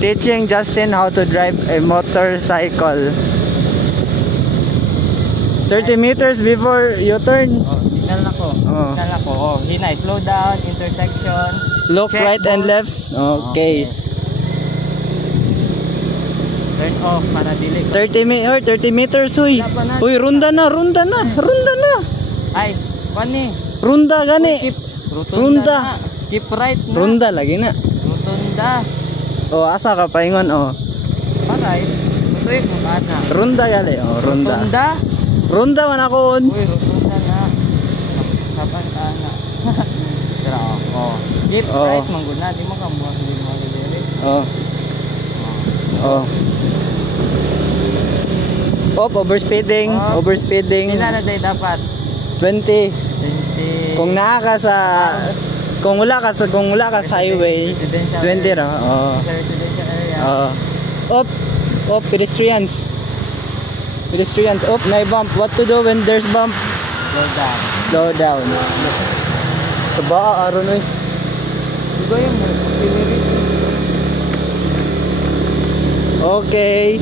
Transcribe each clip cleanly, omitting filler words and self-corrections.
Teaching Justin how to drive a motorcycle. 30 meters before you turn. Oh, signal na ko. Oh. Signal na ko. Oh, hinay. Slow down. Intersection. Look Check right and both. left. Okay. Turn off para dili. 30 meters, uy. Uy, runda na. Ay, pani. Runda gani. Runda. Na. Keep right na. Runda lagi na. Rotunda. Oh, asa ka paingon, oh. Paray. Tuig mo kana. Runda gali, oh, runda. Rotunda. Runda man ako. Uy, rotunda na. Kapan ka na. Tara, oh. Keep right mangguna. Di mo ka mo dili. Oh. Oh. Op, overspeeding. Oh. Overspeeding. Pila na day dapat? 20. 20. Kung naa ka sa kung wala ka sa highway, 20 ra. Oh. Sa residential area. Op, pedestrians. Pedestrians, op, na bump. What to do when there's bump? Slow down. Slow down. Sa baa aron oy. Diba yung accelerate? Okay.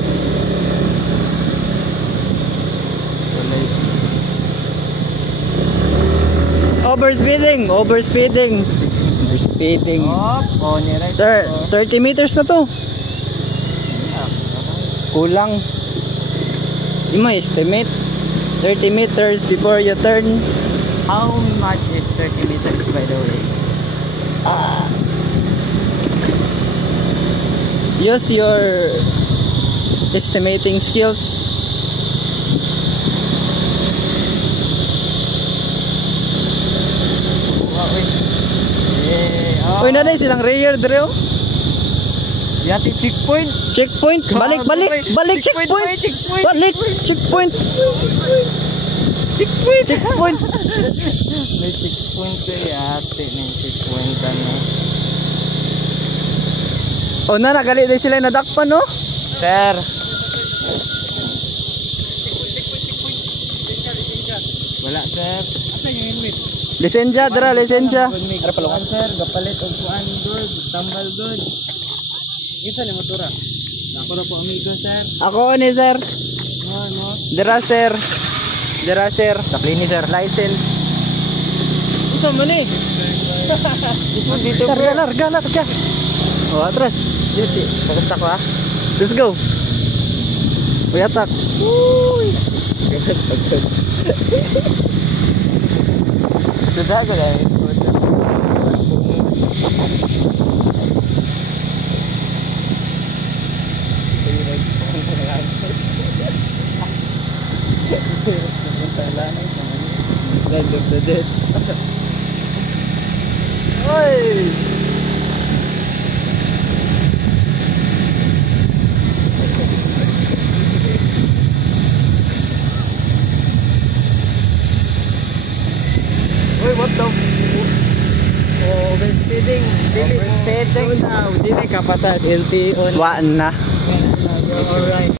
Overspeeding. Overspeeding. Oh, ni-right. 30 meters na to. Kulang. Di mo estimate. 30 meters before you turn. How much is 30 meters by the way? Use your estimating skills. Uy, na silang rear dre oh. Yati checkpoint. Checkpoint. Balik checkpoint. Balik checkpoint. Checkpoint. May checkpoint yati ng checkpoint ano. Oh, nagali din sila nadakpan no? Sir. Wala sir. Asa yung helmet? Lisensya dra, lisensya. Ara palungan sir, gapalit og kuan good, tambal good. Isa ni motora. Ako ra po amigo sir. Ako ni sir. No. Dra sir. Dra sir. Kaplini sir. License. Isa man ni. Dito bro. Larga. Oh, atras. Dito. Pagkasta ko ah. Let's go. Uy, atak. Uy. Sudah ko dahil. Land of the dead. Oi! Uy, what the? Overspeeding. Overspeeding now. Dili ka pa sa LTO. Wa na. Alright.